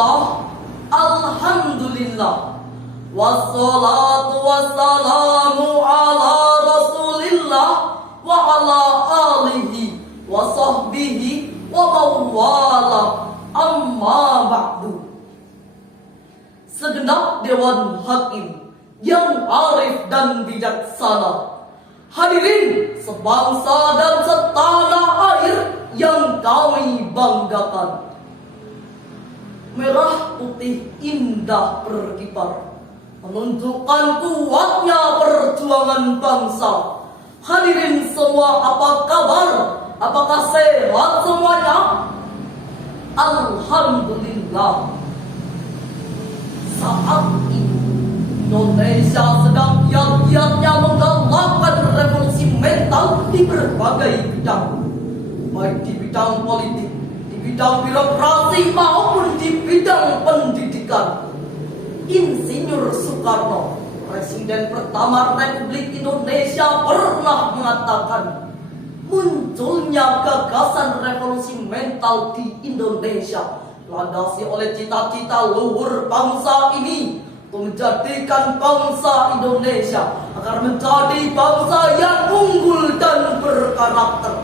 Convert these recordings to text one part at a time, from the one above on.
Bismillah, Alhamdulillah, wassalatu wassalamu ala Rasulillah wa ala alihi wa sahbihi wa mawala, amma ba'du. Segenap Dewan Hakim yang arif dan bijaksana, hadirin sebangsa dan setanah air yang kami banggakan. Merah putih indah berkibar, menunjukkan kuatnya perjuangan bangsa. Hadirin semua, apa kabar? Apakah sehat semuanya? Alhamdulillah. Saat ini Indonesia sedang giat-giatnya menggalakkan revolusi mental di berbagai bidang, baik di bidang politik, di bidang birokrasi maupun di bidang pendidikan. Insinyur Soekarno, Presiden pertama Republik Indonesia, pernah mengatakan munculnya gagasan revolusi mental di Indonesia landasi oleh cita-cita luhur bangsa ini untuk menjadikan bangsa Indonesia agar menjadi bangsa yang unggul dan berkarakter.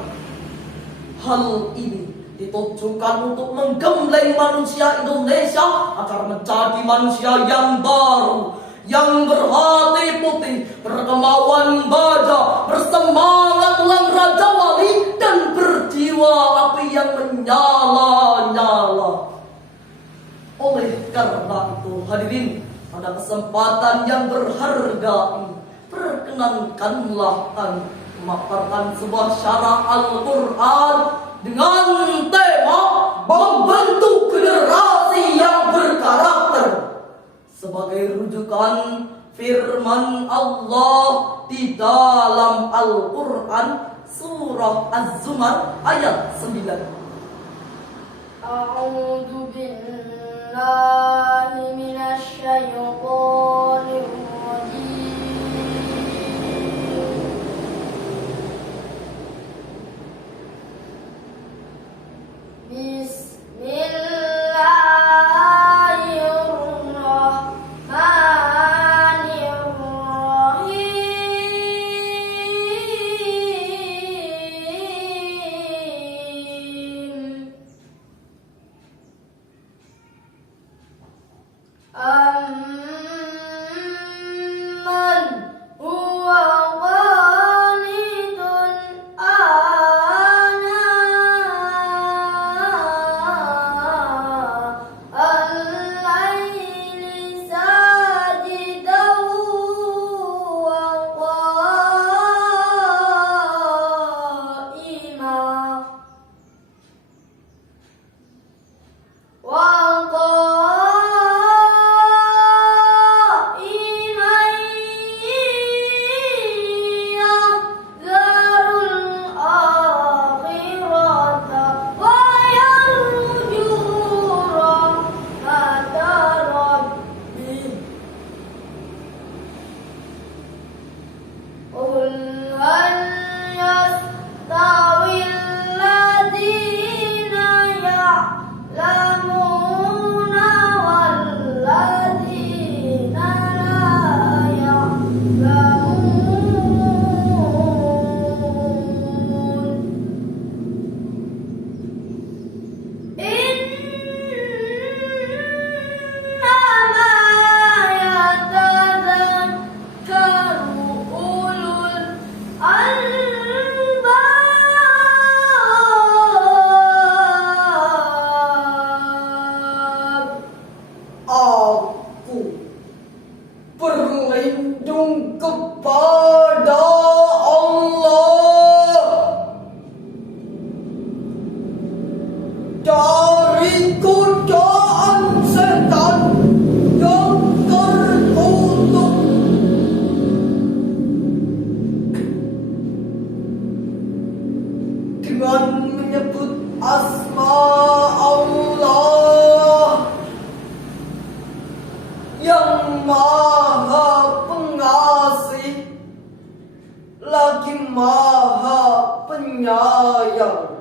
Hal ini ditujukan untuk menggembleng manusia Indonesia agar menjadi manusia yang baru, yang berhati putih, berkemauan baja, bersemangat lang Raja Wali, dan berjiwa api yang menyala-nyala. Oleh karena itu, hadirin, pada kesempatan yang berharga ini, perkenankanlah kami memaparkan sebuah syarah Al-Quran dengan tema membentuk generasi yang berkarakter. Sebagai rujukan firman Allah di dalam Al-Quran surah Az-Zumar ayat 9. A'udzu billahi minasy syaithanir rajim. Berlindung kepada Allah dari godaan setan yang terkutuk. Dengan menyebut asma Allah yang Maha Pengasih lagi Maha Penyayang.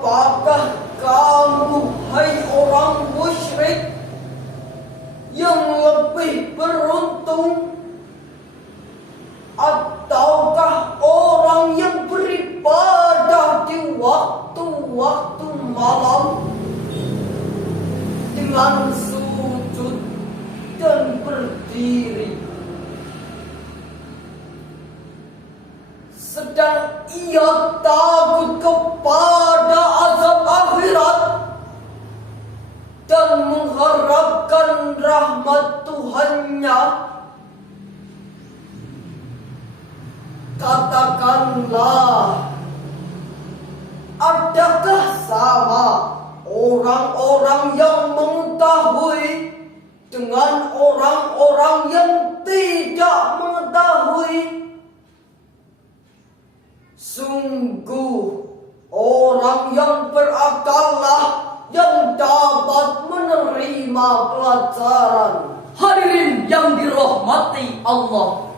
apakah kamu, hai orang musyrik, yang lebih beruntung, ataukah orang yang beribadah di waktu-waktu malam dengan sujud dan berdiri, sedang ia takut kepada azab akhirat dan mengharapkan rahmat Tuhannya? Katakanlah, adakah sama orang-orang yang mengetahui dengan orang-orang yang tidak mengetahui? Sungguh orang yang berakallah yang dapat menerima pelajaran. Hadirin yang dirahmati Allah,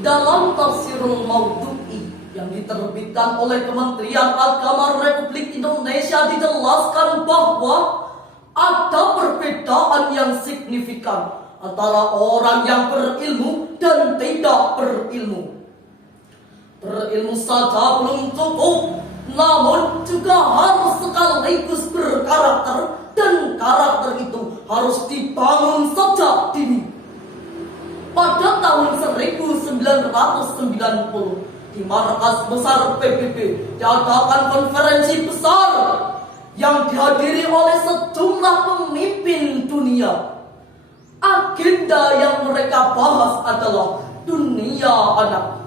dalam Tafsirul Maudu'i yang diterbitkan oleh Kementerian Agama Republik Indonesia dijelaskan bahwa ada perbedaan yang signifikan antara orang yang berilmu dan tidak berilmu. Berilmu saja belum cukup, namun juga harus sekaligus berkarakter, dan karakter itu harus dibangun sejak dini. Pada tahun 1990, di markas besar PBB diadakan konferensi besar yang dihadiri oleh sejumlah pemimpin dunia. Agenda yang mereka bahas adalah dunia anak.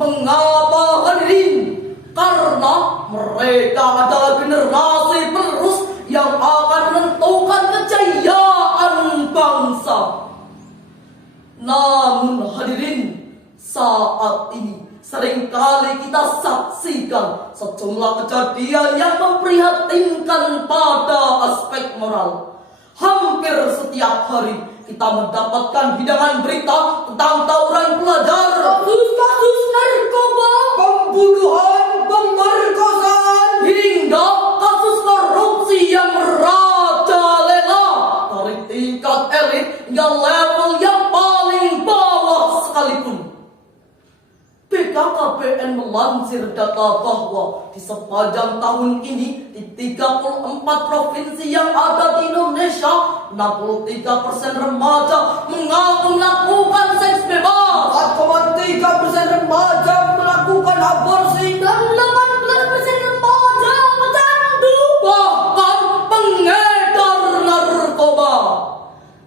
Mengapa hadirin? Karena mereka adalah generasi penerus yang akan menentukan kejayaan bangsa. Namun hadirin, saat ini seringkali kita saksikan sejumlah kejadian yang memprihatinkan pada aspek moral. Hampir setiap hari kita mendapatkan hidangan berita tentang tawuran pelajar, kasus narkoba, Pembunuhan, pemerkosaan, hingga kasus korupsi yang merajalela dari tingkat elit hingga level yang paling bawah sekalipun. BKKBN melansir data bahwa di sepanjang tahun ini di 34 provinsi yang ada di Indonesia, 63% remaja mengaku melakukan seks bebas, 4,3% remaja melakukan aborsi, dan 18% remaja pecandu, bahkan pengedar narkoba.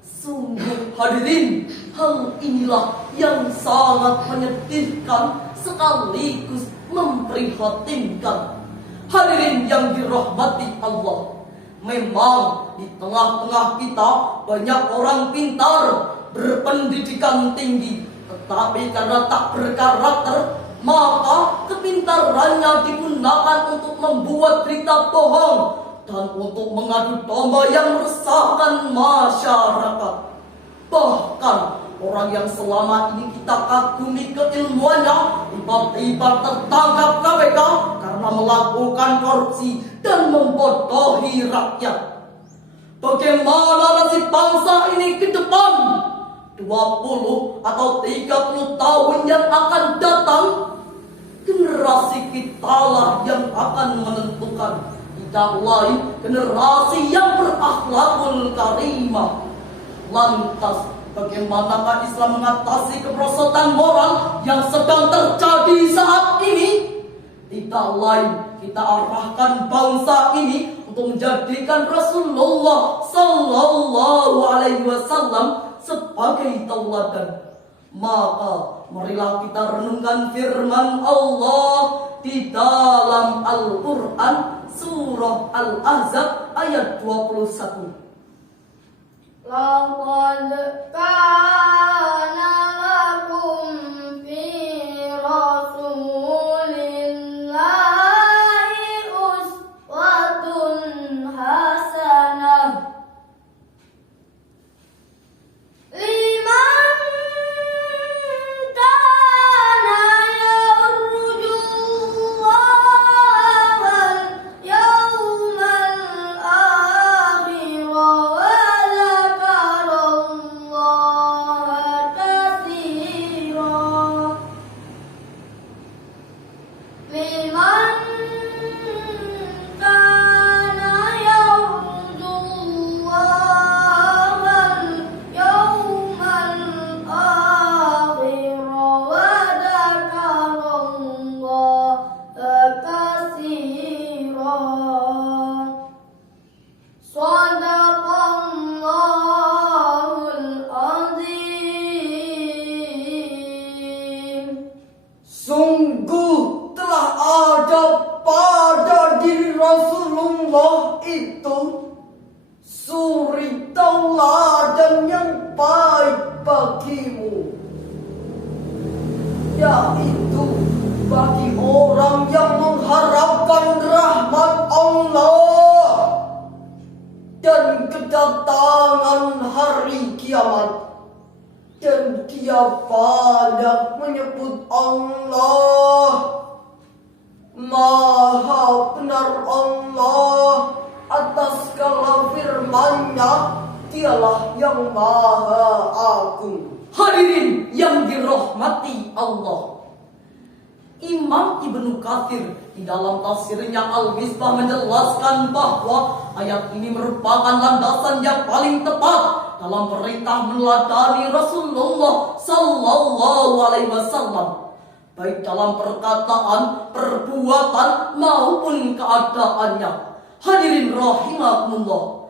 Sungguh hadirin, hal inilah yang sangat menyedihkan sekaligus memprihatinkan. Hadirin yang dirahmati Allah, memang di tengah-tengah kita banyak orang pintar, berpendidikan tinggi, tetapi karena tak berkarakter, maka kepintarannya digunakan untuk membuat berita bohong dan untuk mengadu domba yang meresahkan masyarakat. Bahkan orang yang selama ini kita kagumi keilmuannya tiba-tiba tertangkap KPK karena melakukan korupsi dan membodohi rakyat. Bagaimana nasib bangsa ini ke depan? 20 atau 30 tahun yang akan datang, generasi kitalah yang akan menentukan. Tidak lain generasi yang berakhlakul karimah. Lantas, bagaimanakah Islam mengatasi kemerosotan moral yang sedang terjadi saat ini? Tidak lain, kita arahkan bangsa ini untuk menjadikan Rasulullah Sallallahu Alaihi Wasallam sebagai tauladan. Maka marilah kita renungkan firman Allah di dalam Al-Quran surah Al-Ahzab ayat 21. لقد كان لكم في رسول الله أسوة حسنة لمن كان يرجو الله hina, dialah yang maha agung. Hadirin yang dirahmati Allah, Imam Ibnu Katsir di dalam tafsirnya Al-Misbah menjelaskan bahwa ayat ini merupakan landasan yang paling tepat dalam perintah meneladani Rasulullah Sallallahu Alaihi Wasallam, baik dalam perkataan, perbuatan maupun keadaannya. Hadirin rahimakumullah,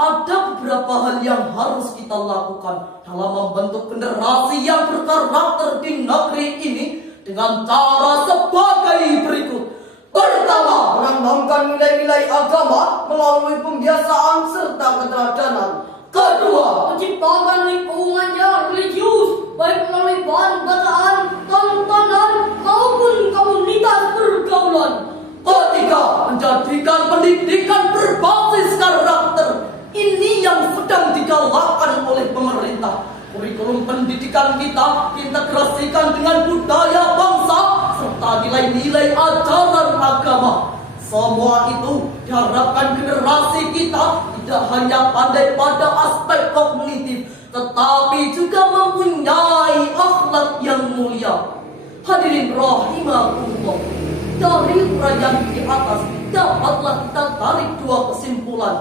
ada beberapa hal yang harus kita lakukan dalam membentuk generasi yang berkarakter di negeri ini dengan cara sebagai berikut. Pertama, menanamkan nilai-nilai agama melalui pembiasaan serta keteladanan. kedua, menciptakan lingkungan yang religius, baik melalui bahan bacaan, tontonan, maupun komunitas pergaulan. ketiga, menjadikan pendidikan berbasis karakter. Ini yang sedang digalakkan oleh pemerintah. Kurikulum pendidikan kita diintegrasikan dengan budaya bangsa serta nilai-nilai ajaran agama. Semua itu diharapkan generasi kita tidak hanya pandai pada aspek kognitif, tetapi juga mempunyai akhlak yang mulia. Hadirin rahimakumullah, dari uraian di atas dapatlah kita tarik dua kesimpulan.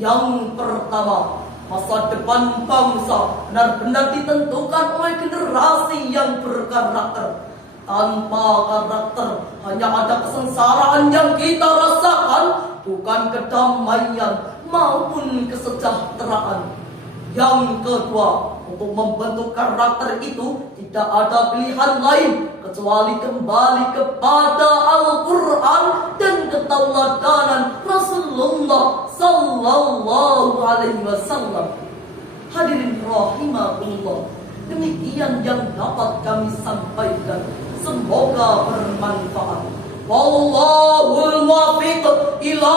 Yang pertama, masa depan bangsa benar-benar ditentukan oleh generasi yang berkarakter. Tanpa karakter hanya ada kesengsaraan yang kita rasakan, bukan kedamaian maupun kesejahteraan. Yang kedua, untuk membentuk karakter itu tidak ada pilihan lain kecuali kembali kepada Al-Quran dan ketauladanan Rasulullah Sallallahu Alaihi Wasallam. Hadirin rahimakumullah, demikian yang dapat kami sampaikan. Semoga bermanfaat. Wallahul muwaffiq ila